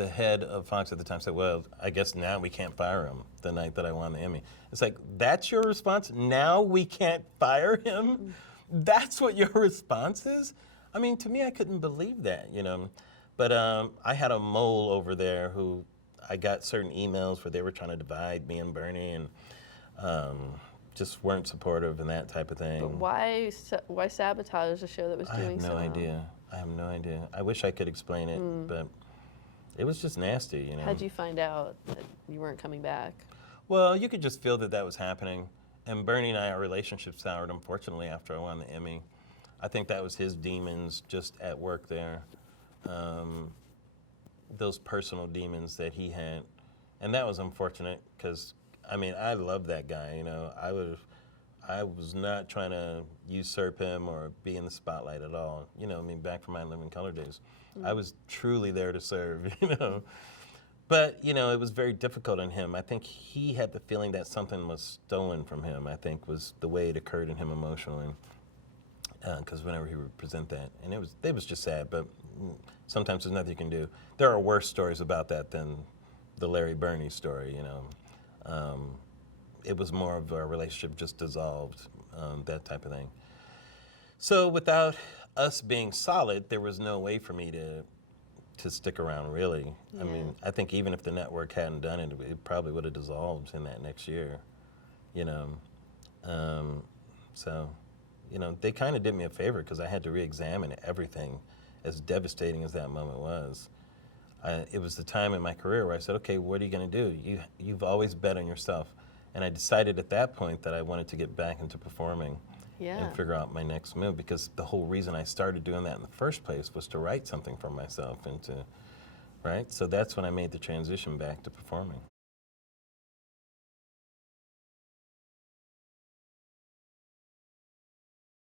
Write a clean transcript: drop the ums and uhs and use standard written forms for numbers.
the head of Fox at the time said, well, I guess now we can't fire him the night that I won the Emmy. It's like, that's your response? Now we can't fire him? That's what your response is? I mean, to me, I couldn't believe that, you know. But I had a mole over there who I got certain emails where they were trying to divide me and Bernie and just weren't supportive and that type of thing. But why sabotage a show that was doing so well? I have no idea. I have no idea. I wish I could explain it, but it was just nasty, you know. How'd you find out that you weren't coming back? Well, you could just feel that that was happening. And Bernie and I, our relationship soured, unfortunately, after I won the Emmy. I think that was his demons just at work there. Those personal demons that he had. And that was unfortunate because, I mean, I love that guy, you know. I was not trying to usurp him or be in the spotlight at all. You know, I mean, back from my Living Color days. I was truly there to serve, you know. But, you know, it was very difficult on him. I think he had the feeling that something was stolen from him, I think, was the way it occurred in him emotionally. Because whenever he would present that, and it was just sad, but sometimes there's nothing you can do. There are worse stories about that than the Larry Bernie story, you know. It was more of a relationship just dissolved, that type of thing. So without us being solid, there was no way for me to stick around, really. Yeah. I mean, I think even if the network hadn't done it, it probably would have dissolved in that next year, you know. So, you know, they kind of did me a favor because I had to re-examine everything, as devastating as that moment was. It was the time in my career where I said, okay, what are you going to do? You've always bet on yourself. And I decided at that point that I wanted to get back into performing and figure out my next move, because the whole reason I started doing that in the first place was to write something for myself and to, right? So that's when I made the transition back to performing.